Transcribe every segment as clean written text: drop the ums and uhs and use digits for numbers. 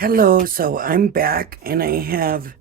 Hello, so I'm back and I have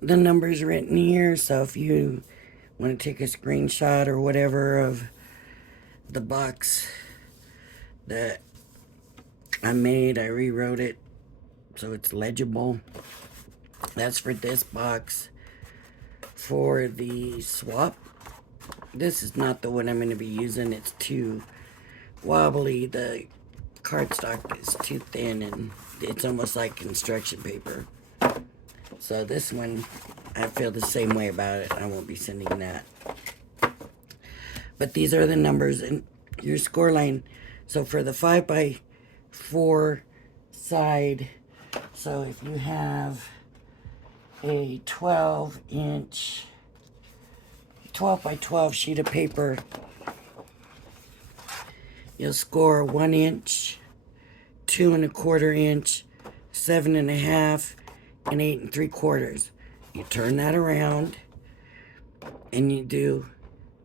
the numbers written here. So if you want to take a screenshot or whatever of the box that I made, I rewrote it so it's legible. That's for this box. For the swap, this is not the one I'm going to be using. It's too wobbly. The cardstock is too thin and it's almost like construction paper. So this one, I feel the same way about it. I won't be sending that. But these are the numbers in your score line. So for the 5x4 side, so if you have a 12 by 12 sheet of paper, you'll score 1 inch, 2 1/4 inch, 7 1/2, and 8 3/4. You turn that around and you do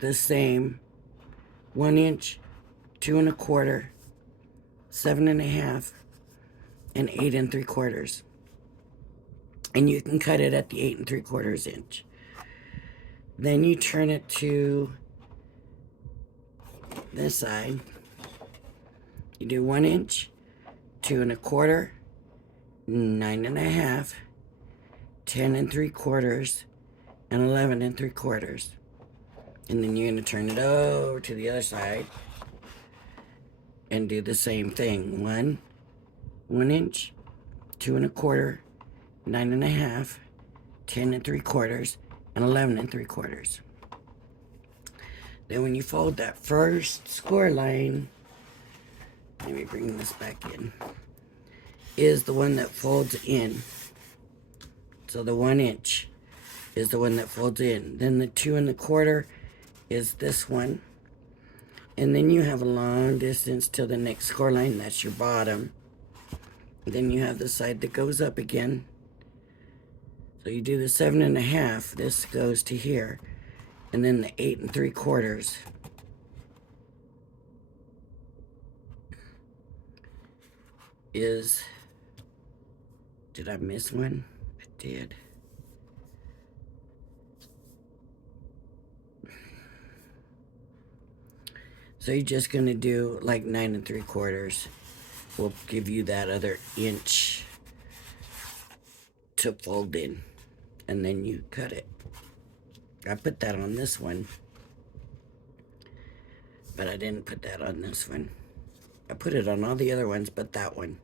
the same 1 inch, 2 1/4, 7 1/2, and 8 3/4. And you can cut it at the 8 3/4 inch. Then you turn it to this side. You do 1 inch, 2 1/4, 9 1/2, 10 3/4, and 11 3/4. And then you're going to turn it over to the other side and do the same thing. 1 inch, 2 1/4, 9 1/2, 10 3/4, and 11 3/4. Then when you fold that first score line, let me bring this back in, is the one that folds in. So the 1 inch is the one that folds in. Then the 2 1/4 is this one. And then you have a long distance to the next score line. That's your bottom. Then you have the side that goes up again. So you do the 7 1/2. This goes to here. And then the 8 3/4 is, did I miss one? I did. So you're just going to do like 9 3/4. We'll give you that other inch to fold in. And then you cut it. I put that on this one. But I didn't put that on this one. I put it on all the other ones but that one.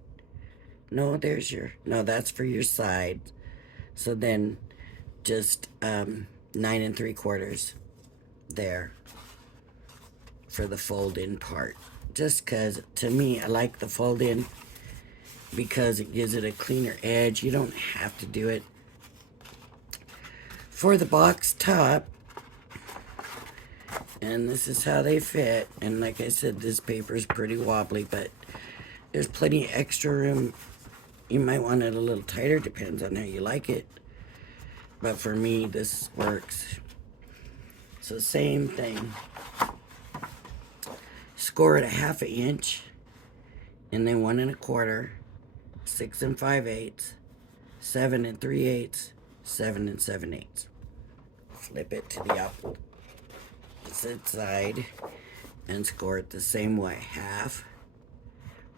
No, there's your, no, that's for your side. So then just 9 3/4 there for the fold in part. Just because to me I like the fold in because it gives it a cleaner edge. You don't have to do it. For the box top, and this is how they fit, and like I said, this paper is pretty wobbly, but there's plenty of extra room. You might want it a little tighter, depends on how you like it, but for me this works. So same thing, score it a 1/2 inch, and then 1 1/4, 6 5/8, 7 3/8, 7 7/8. Flip it to the opposite side and score it the same way. 1/2,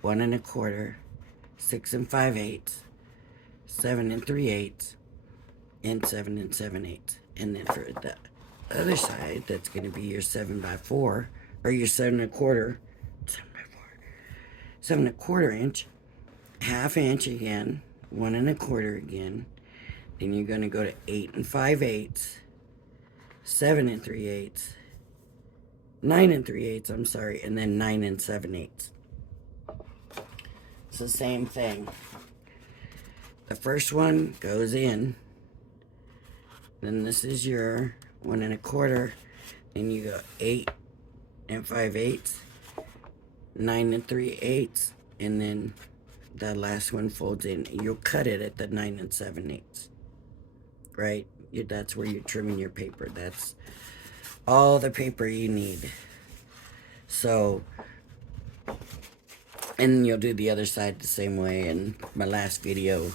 1 1/4, 6 5/8, 7 3/8, and 7 7/8. And then for the other side, that's going to be your 7x4, or your 7 1/4, 7 1/4 inch, 1/2 inch again, 1 1/4 again. Then you're going to go to 8 5/8, 7 3/8, 9 3/8, I'm sorry, and then 9 7/8. It's the same thing. The first one goes in. Then this is your 1 1/4. Then you go 8 5/8, 9 3/8, and then the last one folds in. You'll cut it at the 9 7/8. Right? That's where you're trimming your paper. That's all the paper you need. So And you'll do the other side the same way. And my last video,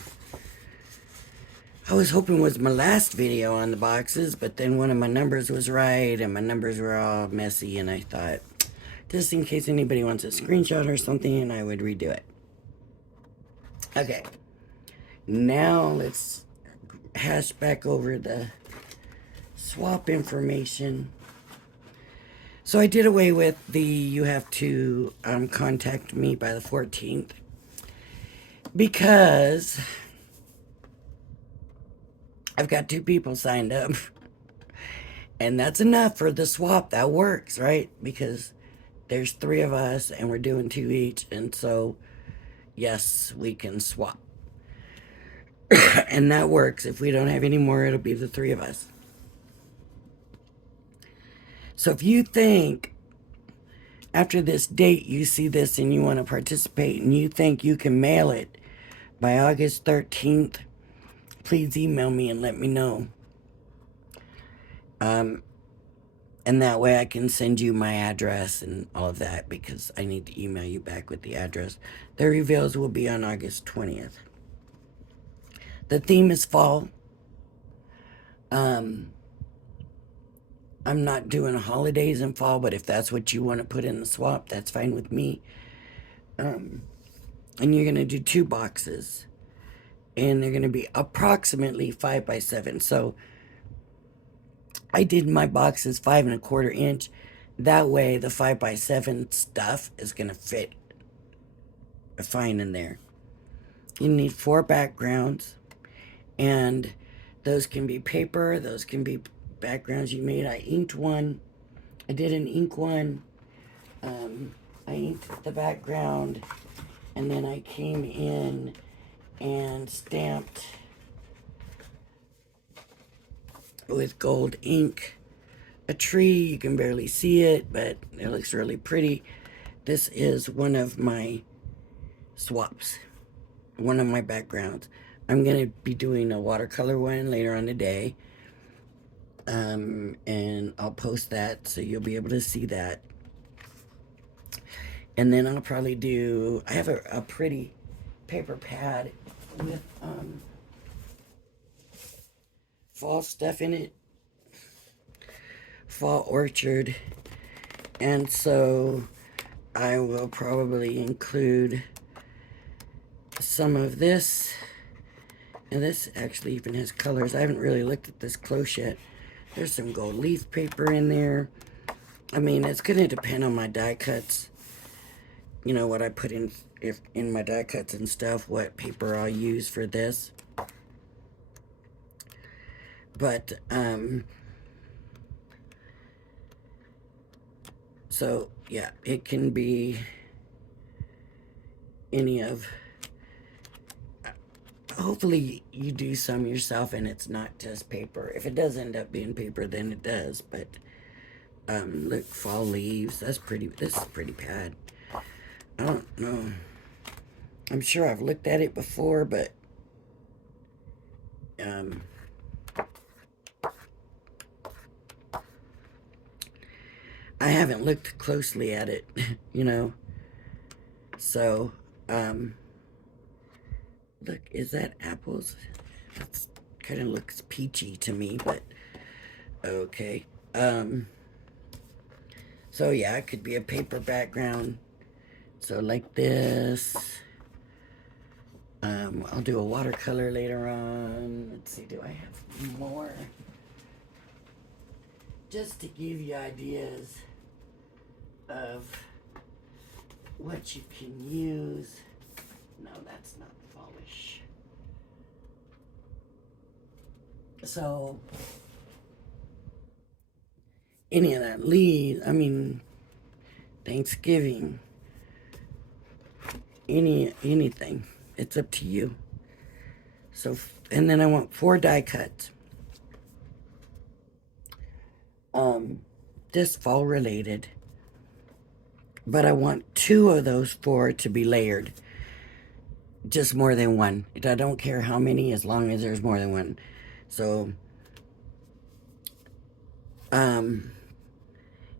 I was hoping was my last video on the boxes, but then one of my numbers was right and my numbers were all messy, and I thought, just in case anybody wants a screenshot or something, and I would redo it. Okay, now let's hash back over the swap information. So I did away with the you have to contact me by the 14th because I've got 2 people signed up. And that's enough for the swap. That works, right? Because there's 3 of us and we're doing 2 each. And so, yes, we can swap. And that works. If we don't have any more, it'll be the 3 of us. So if you think after this date you see this and you want to participate and you think you can mail it by August 13th, please email me and let me know. And that way I can send you my address and all of that, because I need to email you back with the address. The reveals will be on August 20th. The theme is fall. I'm not doing holidays in fall, but if that's what you want to put in the swap, that's fine with me. And you're going to do 2 boxes. And they're going to be approximately 5 by 7. So I did my boxes 5 1/4 inch. That way the 5 by 7 stuff is going to fit fine in there. You need 4 backgrounds. And those can be paper. Those can be backgrounds you made. I inked one. I did an ink one. I inked the background. And then I came in and stamped with gold ink a tree. You can barely see it, but it looks really pretty. This is one of my swaps, one of my backgrounds. I'm going to be doing a watercolor one later on today. And I'll post that so you'll be able to see that. And then I'll probably do, I have a pretty paper pad with fall stuff in it. Fall orchard. And so I will probably include some of this. And this actually even has colors. I haven't really looked at this close yet. There's some gold leaf paper in there. I mean, it's going to depend on my die cuts. You know, what I put in, if in my die cuts and stuff, what paper I'll use for this. But, so, yeah, it can be any of, hopefully you do some yourself and it's not just paper. If it does end up being paper, then it does. But look, fall leaves. That's pretty. This is pretty pad. I don't know. I'm sure I've looked at it before, but I haven't looked closely at it, you know. So, look, is that apples? That kind of looks peachy to me, but okay. So yeah, it could be a paper background. So like this. I'll do a watercolor later on. Let's see, do I have more? Just to give you ideas of what you can use. No, that's not fallish. So, any of that leaves, I mean, Thanksgiving, anything. It's up to you. So, and then I want 4 die cuts. Just fall related. But I want 2 of those 4 to be layered. Just more than one. I don't care how many, as long as there's more than one. So,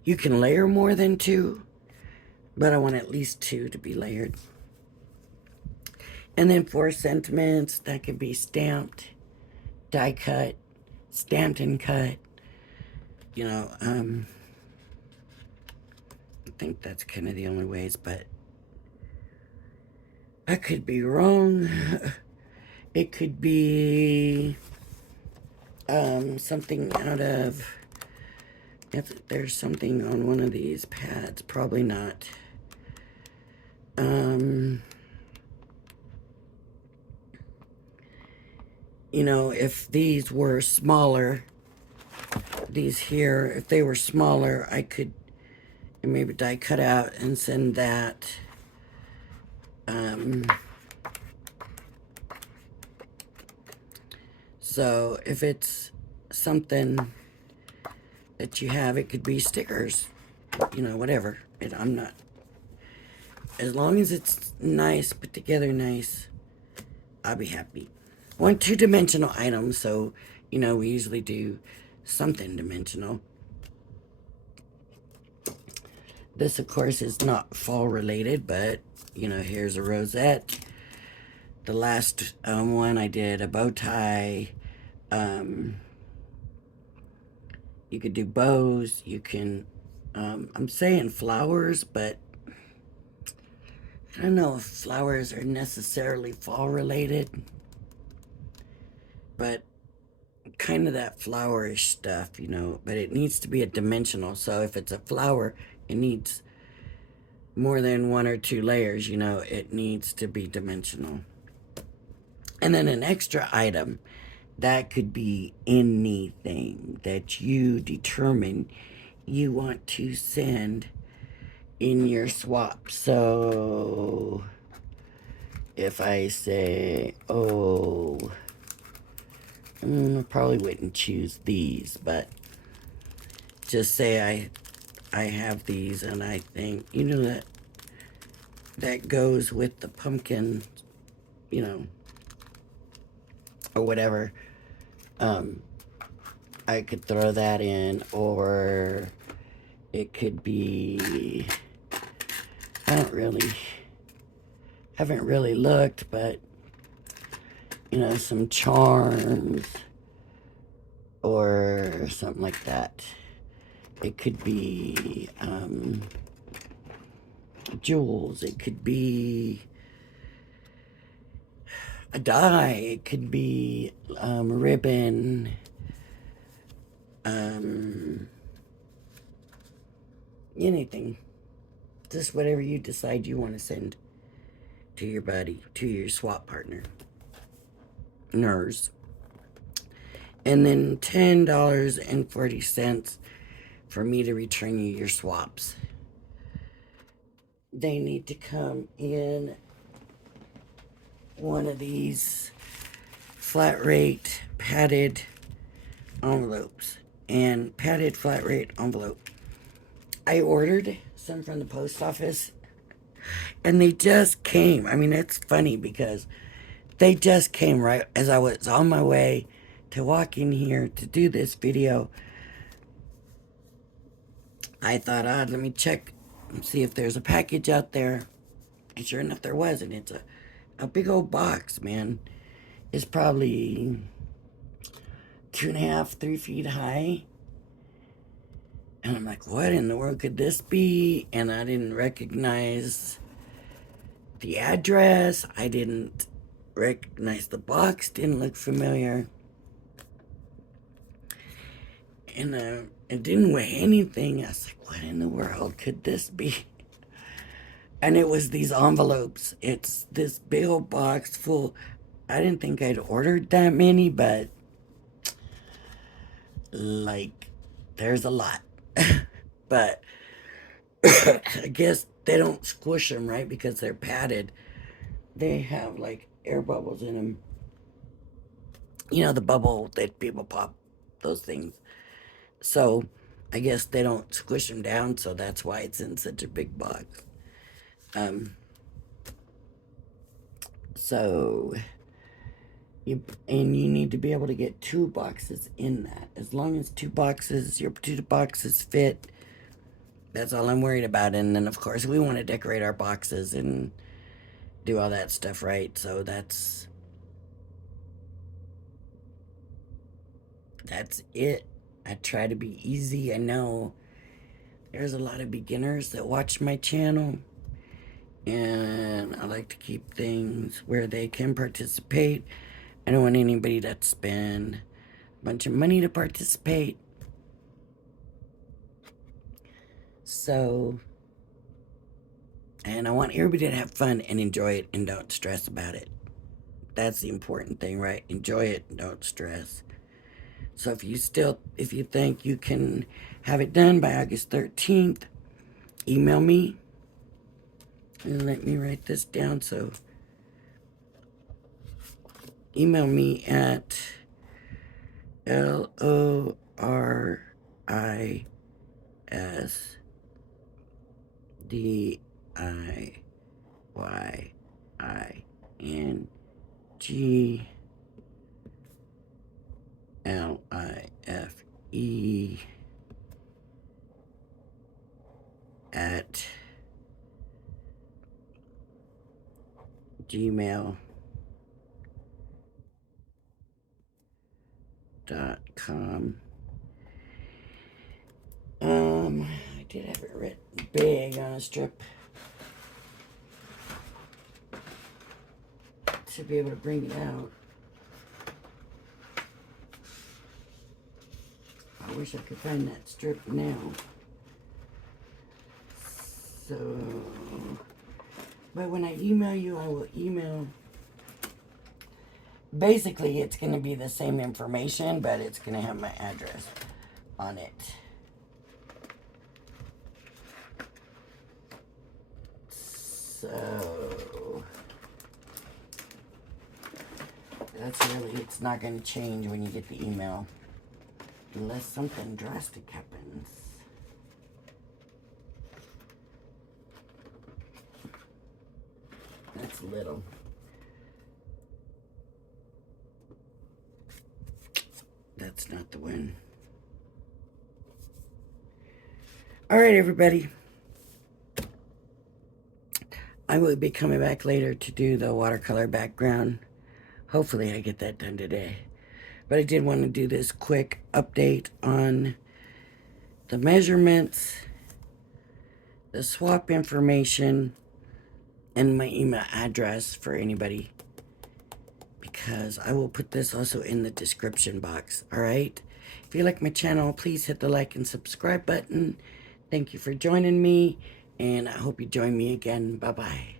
you can layer more than 2, but I want at least 2 to be layered. And then 4 sentiments that could be stamped, die cut, stamped and cut. You know, I think that's kind of the only ways, but I could be wrong. It could be something out of, if there's something on one of these pads, probably not. You know, if these were smaller, these here, if they were smaller, I could maybe die cut out and send that. So if it's something that you have, it could be stickers, you know, whatever. I'm not, as long as it's nice, put together nice, I'll be happy. I want 2-dimensional items, so, you know, we usually do something dimensional. This, of course, is not fall related, but, you know, here's a rosette. The last one I did a bow tie. You could do bows. You can, I'm saying flowers, but I don't know if flowers are necessarily fall related. But kind of that flowerish stuff, you know, but it needs to be a dimensional. So if it's a flower, it needs more than 1 or 2 layers, you know, it needs to be dimensional. And then an extra item, that could be anything that you determine you want to send in your swap. So if I say, oh, I probably wouldn't choose these, but just say I have these and I think, you know, that goes with the pumpkin, you know, or whatever. I could throw that in, or it could be, I haven't really looked, but, you know, some charms or something like that. It could be jewels. It could be a die. It could be ribbon. Anything. Just whatever you decide you want to send to your buddy, to your swap partner. Nurse. And then $10.40 for me to return you your swaps. They need to come in one of these flat rate padded envelopes. And padded flat rate envelope. I ordered some from the post office and they just came. I mean, it's funny because they just came right as I was on my way to walk in here to do this video. I thought, let me check and see if there's a package out there. And sure enough, there was. And it's a big old box, man. It's probably 2.5, 3 feet high. And I'm like, what in the world could this be? And I didn't recognize the address. I didn't recognize the box. Didn't look familiar. And it didn't weigh anything. I was like, what in the world could this be? And it was these envelopes. It's this big old box full. I didn't think I'd ordered that many, but like, there's a lot. But I guess they don't squish them, right? Because they're padded. They have like air bubbles in them. You know, the bubble that people pop, those things. So I guess they don't squish them down, so that's why it's in such a big box. So you need to be able to get 2 boxes in that. As long as your 2 boxes fit, that's all I'm worried about. And then of course we want to decorate our boxes and do all that stuff right. So that's it. I try to be easy. I know there's a lot of beginners that watch my channel, and I like to keep things where they can participate. I don't want anybody to spend a bunch of money to participate. So, and I want everybody to have fun and enjoy it and don't stress about it. That's the important thing, right? Enjoy it and don't stress. So if you think you can have it done by August 13th, email me and let me write this down. So email me at LORISDIYINGLIFE at gmail.com. I did have it written big on a strip to be able to bring it out. I wish I could find that strip now. So, but when I email you, I will email. Basically, it's going to be the same information, but it's going to have my address on it. So, it's not going to change when you get the email. Unless something drastic happens. That's little. That's not the one. All right, everybody. I will be coming back later to do the watercolor background. Hopefully I get that done today. But I did want to do this quick update on the measurements, the swap information, and my email address for anybody, because I will put this also in the description box. All right, if you like my channel, please hit the like and subscribe button. Thank you for joining me, and I hope you join me again. Bye bye.